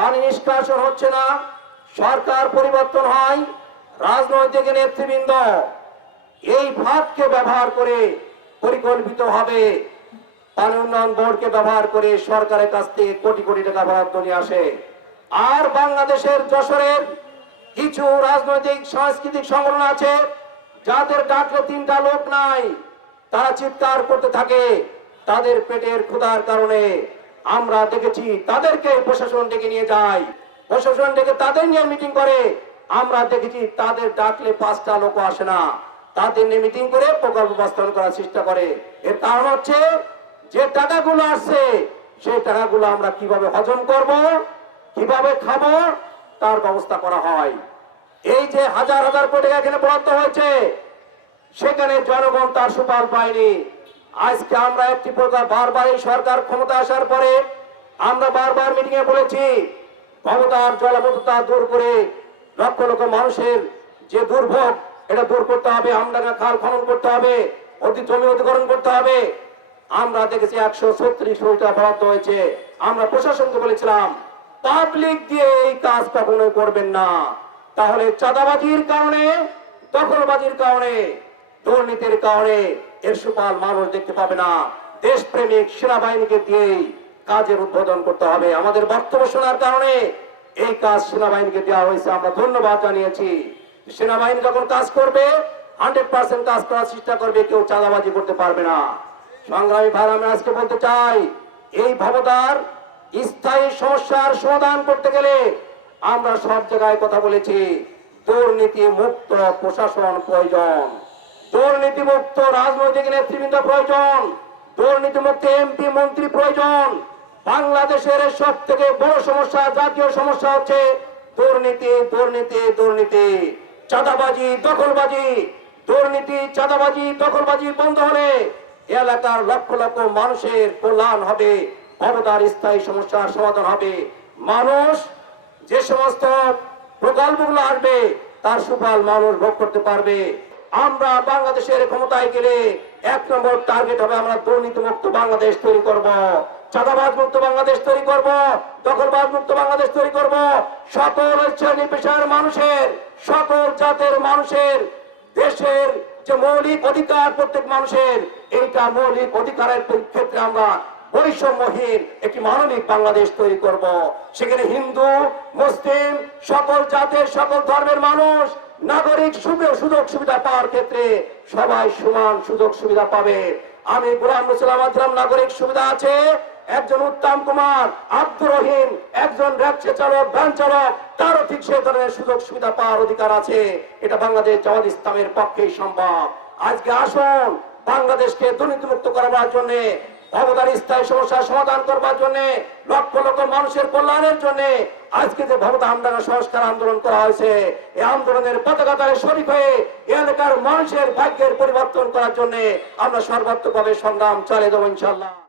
পানি নিষ্কাশন হচ্ছে না। সরকার পরিবর্তন হয়। রাজনৈতিক নেতৃবৃন্দ এই ফাঁদকে ব্যবহার করে পরিকল্পিতভাবে পানি উন্নয়ন বোর্ডকে ব্যবহার করে সরকারের কাছ থেকে কোটি কোটি টাকা বরাদ্দ নিয়ে আসে। আর বাংলাদেশের যশোরের কিছু রাজনৈতিক, সাংস্কৃতিক সংগঠন আছে, যাদের ডাকলে তিনটা লোক নাই, তারা চিৎকার করতে থাকে। তাদের পেটের ক্ষুধার কারণে আমরা দেখেছি তাদেরকে প্রশাসন ডেকে নিয়ে যায়। প্রশাসন ডেকে তাদের নিয়ে মিটিং করে। আমরা দেখেছি তাদের ডাকলে পাঁচটা লোক আসে না। তাদের নিয়ে মিটিং করে প্রকল্প বাস্তবায়ন করার চেষ্টা করে। এর কারণ হচ্ছে, যে টাকাগুলো আসছে, সেই টাকাগুলো আমরা কীভাবে হজম করব, কীভাবে খাব, তার ব্যবস্থা করা হয়। এই যে হাজার হাজার কোটি এখানে বরাদ্দ হয়েছে, সেখানে জনগণ তার সুপার পায়নি। আজকে আমরা একটি প্রকার বারবার এই সরকার ক্ষমতা আসার পরে আমরা বারবার মিটিং এ বলেছি, ক্ষমতার জলবদ্ধতা দূর করে লক্ষ লক্ষ মানুষের যে দুর্ভোগ, এটা দূর করতে হবে, আমডাঙ্গা খাল খনন করতে হবে, অতি জমি অধিকরণ করতে হবে। আমরা দেখেছি একশো ছত্রিশ কোটি বরাদ্দ হয়েছে। আমরা প্রশাসনকে বলেছিলাম পাবলিক দিয়ে এই কাজ কখনোই করবেন না। তাহলে চাঁদাবাজির কারণে, দখলবাজির কারণে দুর্নীতির কারণে এর সুফল মানুষ দেখতে পাবে না। দেশপ্রেমিক সেনাবাহিনীকে দিয়েই কাজের উদ্বোধন করতে হবে। আমাদের বক্তব্য শোনার কারণে এই কাজ সেনাবাহিনীকে দেওয়া হয়েছে। আমরা ধন্যবাদ জানিয়েছি। সেনাবাহিনী যখন কাজ করবে, হান্ড্রেড পার্সেন্ট কাজ করার চেষ্টা করবে, কেউ চাঁদাবাজি করতে পারবে না। সংগ্রামী ভাই আমি আজকে বলতে চাই, এই ভবতার স্থায়ী সমস্যার সমাধান করতে গেলে আমরা সব জায়গায় কথা বলেছি, দুর্নীতি মুক্ত প্রশাসন প্রয়োজন। দুর্নীতি মুক্ত রাজনৈতিক নেতৃবৃন্দ প্রয়োজন। দুর্নীতি মুক্ত এমপি, মন্ত্রী প্রয়োজন। বাংলাদেশের সব থেকে বড় সমস্যা, জাতীয় সমস্যা হচ্ছে দুর্নীতি দুর্নীতি দুর্নীতি। চাঁদাবাজি, দখলবাজি। দুর্নীতি, চাঁদাবাজি, দখলবাজি বন্ধ হলে এলাকার লক্ষ লক্ষ মানুষের কল্যাণ হবে, ক্ষমতার স্থায়ী সমস্যার সমাধান হবে। মানুষ যে সমস্ত প্রকল্পগুলো আসবে, তার সুফল মানুষ ভোগ করতে পারবে। আমরা বাংলাদেশের ক্ষমতায় গেলে এক নম্বর টার্গেট হবে আমরা দুর্নীতি মুক্ত বাংলাদেশ তৈরি করব। চাঁদাবাজ মুক্ত বাংলাদেশ তৈরি করব। দখলবাজ মুক্ত বাংলাদেশ তৈরি করব। সকল শ্রেণি পেশার মানুষের, সকল জাতের মানুষের, দেশের যে মৌলিক অধিকার প্রত্যেক মানুষের, এইটা মৌলিক অধিকারের ক্ষেত্রে আমরা বৈষম্যহীন একটি মানবিক বাংলাদেশ তৈরি করব। সেখানে হিন্দু, মুসলিম, সকল জাতের, সকল ধর্মের মানুষ নাগরিক সুযোগ সুবিধা পাওয়ার ক্ষেত্রে সবাই সমান সুযোগ সুবিধা পাবে। আমি গোলাম রসুলাম আজরাম নাগরিক সুবিধা আছে। একজন উত্তম কুমার, আব্দুর রহিম, একজন র্যাকচে চালক, ভ্যান চালক, তারও ঠিক সে ধরনের সুযোগ সুবিধা পাওয়ার অধিকার আছে। এটা বাংলাদেশ জামাত ইসলামের পক্ষেই সম্ভব। আজকে আসুন বাংলাদেশকে দুর্নীতিমুক্ত করার জন্য অবদান স্থায়ী সমস্যার সমাধান করবার জন্য, লক্ষ লক্ষ মানুষের কল্যাণের জন্য আজকে যে ভবতা আমদানা সংস্কার আন্দোলন করা হয়েছে, এই আন্দোলনের পতাকা শরিক হয়ে এলাকার মানুষের ভাগ্যের পরিবর্তন করার জন্য আমরা সর্বাত্মকভাবে সংগ্রাম চালিয়ে দেবো ইনশাল্লাহ